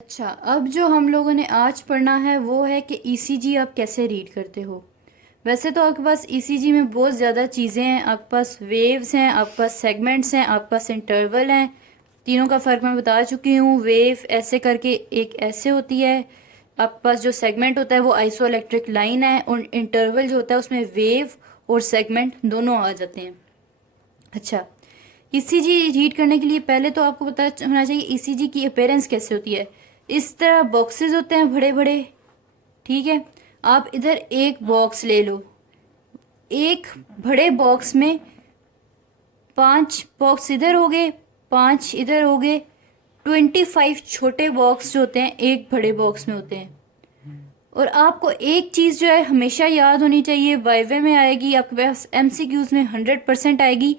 अच्छा, अब जो हम लोगों ने आज पढ़ना है वो है कि ईसीजी आप कैसे रीड करते हो। वैसे तो आपके पास ईसीजी में बहुत ज़्यादा चीज़ें हैं, आपके पास वेव्स हैं, आपके पास सेगमेंट्स हैं, आपके पास इंटरवल हैं। तीनों का फ़र्क मैं बता चुकी हूँ। वेव ऐसे करके एक ऐसे होती है, आपके पास जो सेगमेंट होता है वो आइसोइलेक्ट्रिक लाइन है, और इंटरवल जो होता है उसमें वेव और सेगमेंट दोनों आ जाते हैं। अच्छा, ईसीजी रीड करने के लिए पहले तो आपको पता होना चाहिए ईसीजी की अपीयरेंस कैसे होती है। इस तरह बॉक्सेस होते हैं बड़े बड़े, ठीक है। आप इधर एक बॉक्स ले लो, एक बड़े बॉक्स में 5 बॉक्स इधर हो गए, 5 इधर हो गए, 25 छोटे बॉक्स जो होते हैं एक बड़े बॉक्स में होते हैं। और आपको एक चीज़ जो है हमेशा याद होनी चाहिए, वाइवे में आएगी, आपके पास एमसीक्यूज में 100% आएगी,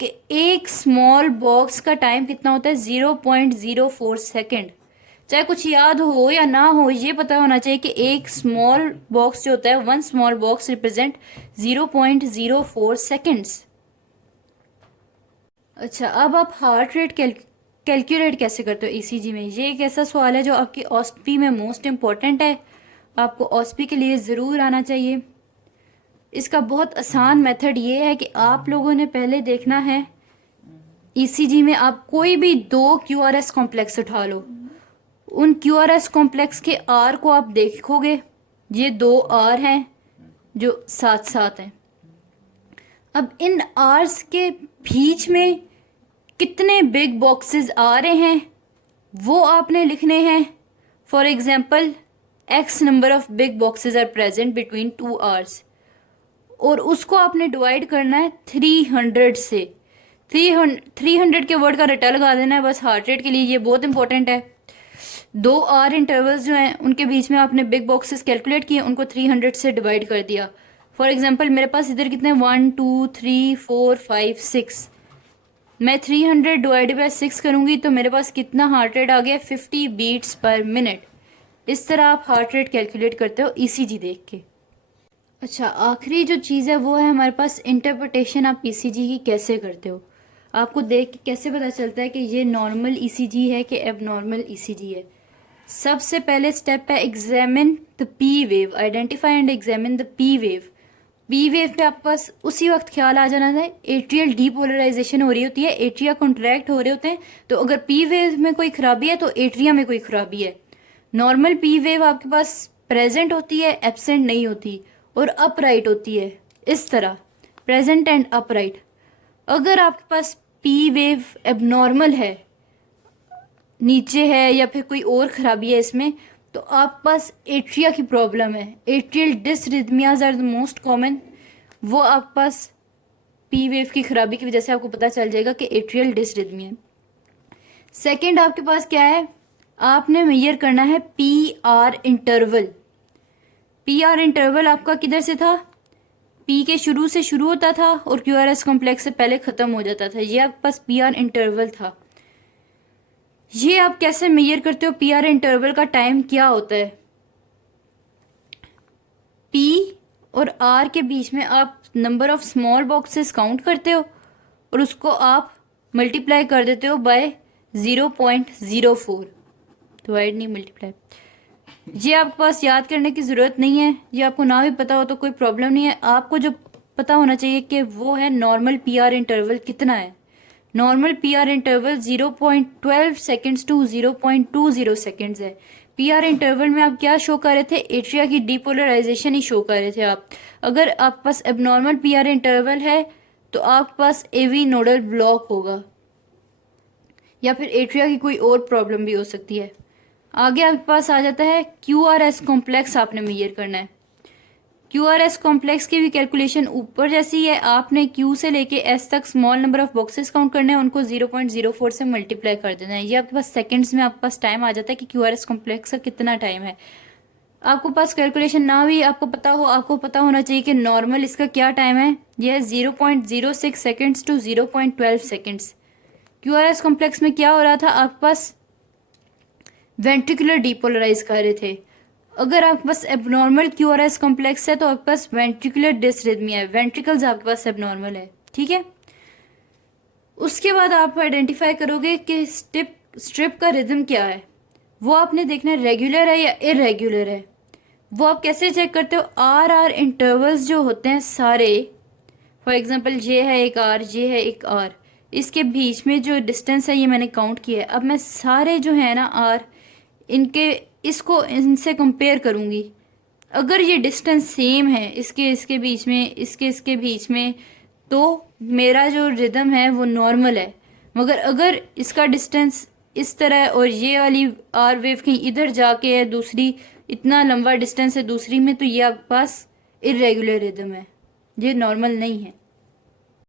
कि एक स्मॉल बॉक्स का टाइम कितना होता है, 0.04 सेकेंड। चाहे कुछ याद हो या ना हो, ये पता होना चाहिए कि एक स्मॉल बॉक्स जो होता है, one small box represent 0.04 seconds. अच्छा, अब आप हार्ट रेट कैलकुलेट कैसे करते हो ईसीजी में। ये एक ऐसा सवाल है जो आपकी ऑस्पी में मोस्ट इम्पॉर्टेंट है, आपको ऑस्पी के लिए ज़रूर आना चाहिए। इसका बहुत आसान मेथड ये है कि आप लोगों ने पहले देखना है ईसीजी में, आप कोई भी 2 क्यूआरएस कॉम्प्लेक्स उठा लो, उन क्यूआरएस कॉम्प्लेक्स के आर को आप देखोगे, ये 2 आर हैं जो साथ साथ हैं। अब इन आर्स के बीच में कितने बिग बॉक्सेस आ रहे हैं वो आपने लिखने हैं। For example, X number of big boxes are present between 2 R's, और उसको आपने डिवाइड करना है 300 से। 300 के वर्ड का रटा लगा देना है बस हार्ट रेट के लिए, ये बहुत इंपॉर्टेंट है। 2 आर इंटरवल्स जो हैं उनके बीच में आपने बिग बॉक्सेस कैलकुलेट किए, उनको 300 से डिवाइड कर दिया। फॉर एग्जाम्पल, मेरे पास इधर कितने 1 2 3 4 5 6, मैं 300 डिवाइड बाय 6 करूंगी तो मेरे पास कितना हार्ट रेट आ गया, 50 बीट्स पर मिनट। इस तरह आप हार्ट रेट कैलकुलेट करते हो ईसीजी देख के। अच्छा, आखिरी जो चीज़ है वो है हमारे पास इंटरप्रिटेशन आप ईसीजी की कैसे करते हो। आपको देख के कैसे पता चलता है कि ये नॉर्मल ईसीजी है कि एबनॉर्मल ईसीजी है। सबसे पहले स्टेप है examine the P wave, identify and examine the P wave. P wave पे आपके पास उसी वक्त ख्याल आ जाना है, एट्रियल डीपोलराइजेशन हो रही होती है, एट्रिया कॉन्ट्रैक्ट हो रहे होते हैं, तो अगर पी वेव में कोई खराबी है तो एट्रिया में कोई खराबी है। नॉर्मल पी वेव आपके पास प्रेजेंट होती है, एब्सेंट नहीं होती, और अपराइट होती है, इस तरह प्रेजेंट एंड अपराइट। अगर आपके पास पी वेव एबनॉर्मल है, नीचे है, या फिर कोई और खराबी है इसमें, तो आपके पास एट्रिया की प्रॉब्लम है। Atrial dysrhythmias are the most common, वो आपके पास पी वेव की खराबी की वजह से आपको पता चल जाएगा कि एट्रियल डिसरिथमिया। सेकंड आपके पास क्या है, आपने मेजर करना है P R interval. P R interval आपका किधर से था, पी के शुरू से शुरू होता था और क्यू आर एस कॉम्प्लेक्स से पहले खत्म हो जाता था, ये आपके पास पी आर इंटरवल था। ये आप कैसे मेजर करते हो, पी आर इंटरवल का टाइम क्या होता है। पी और आर के बीच में आप number of small boxes count करते हो और उसको आप मल्टीप्लाई कर देते हो बाय 0.04, डिवाइड नहीं मल्टीप्लाई। ये आपके पास याद करने की ज़रूरत नहीं है, ये आपको ना भी पता हो तो कोई प्रॉब्लम नहीं है। आपको जो पता होना चाहिए कि वो है नॉर्मल पी आर इंटरवल कितना है। Normal P R interval 0.12 seconds to 0.20 seconds है। पी आर इंटरवल में आप क्या शो कर रहे थे, एट्रिया की डीपोलराइजेशन ही शो कर रहे थे आप। अगर आपके पास एबनॉर्मल पी आर इंटरवल है तो आपके पास एवी नोडल ब्लॉक होगा, या फिर एट्रिया की कोई और प्रॉब्लम भी हो सकती है। आगे आपके पास आ जाता है क्यू आर एस कॉम्प्लेक्स आपने मेजर करना है। क्यू आर एस कॉम्प्लेक्स की भी कैलकुलेशन ऊपर जैसी है, आपने क्यू से लेके एस तक small number of boxes count करने हैं, उनको 0.04 से मल्टीप्लाई कर देना है। ये आपके पास सेकंड्स में आपके पास टाइम आ जाता है कि क्यू आर एस कॉम्प्लेक्स का कितना टाइम है। आपको पास कैलकुलेशन ना भी आपको पता हो, आपको पता होना चाहिए कि नॉर्मल इसका क्या टाइम है, यह है 0.06 seconds to 0.12 seconds. Q R S complex में क्या हो रहा था, आपके पास वेंट्रिकुलर डीपोलराइज कर रहे थे। अगर आपके पास abnormal Q R S complex है तो आपके पास वेंट्रिकुलर डिसरिथमिया है, वेंट्रिकल्स आपके पास एबनॉर्मल है, ठीक है। उसके बाद आप आइडेंटिफाई करोगे कि स्ट्रिप का रिदम क्या है। वो आपने देखना है रेगुलर है या इरेगुलर है। वो आप कैसे चेक करते हो, आर आर इंटरवल्स जो होते हैं सारे, फॉर एग्जांपल ये है एक आर, ये है एक आर, इसके बीच में जो डिस्टेंस है ये मैंने काउंट किया है। अब मैं सारे जो है ना आर, इनके इसको इनसे कंपेयर करूँगी। अगर ये डिस्टेंस सेम है इसके इसके बीच में, इसके इसके बीच में, तो मेरा जो रिदम है वो नॉर्मल है। मगर अगर इसका डिस्टेंस इस तरह है और ये वाली आर वेव कहीं इधर जाके है, दूसरी इतना लंबा डिस्टेंस है दूसरी में, तो ये आपके पास इरेगुलर रिदम है, ये नॉर्मल नहीं है।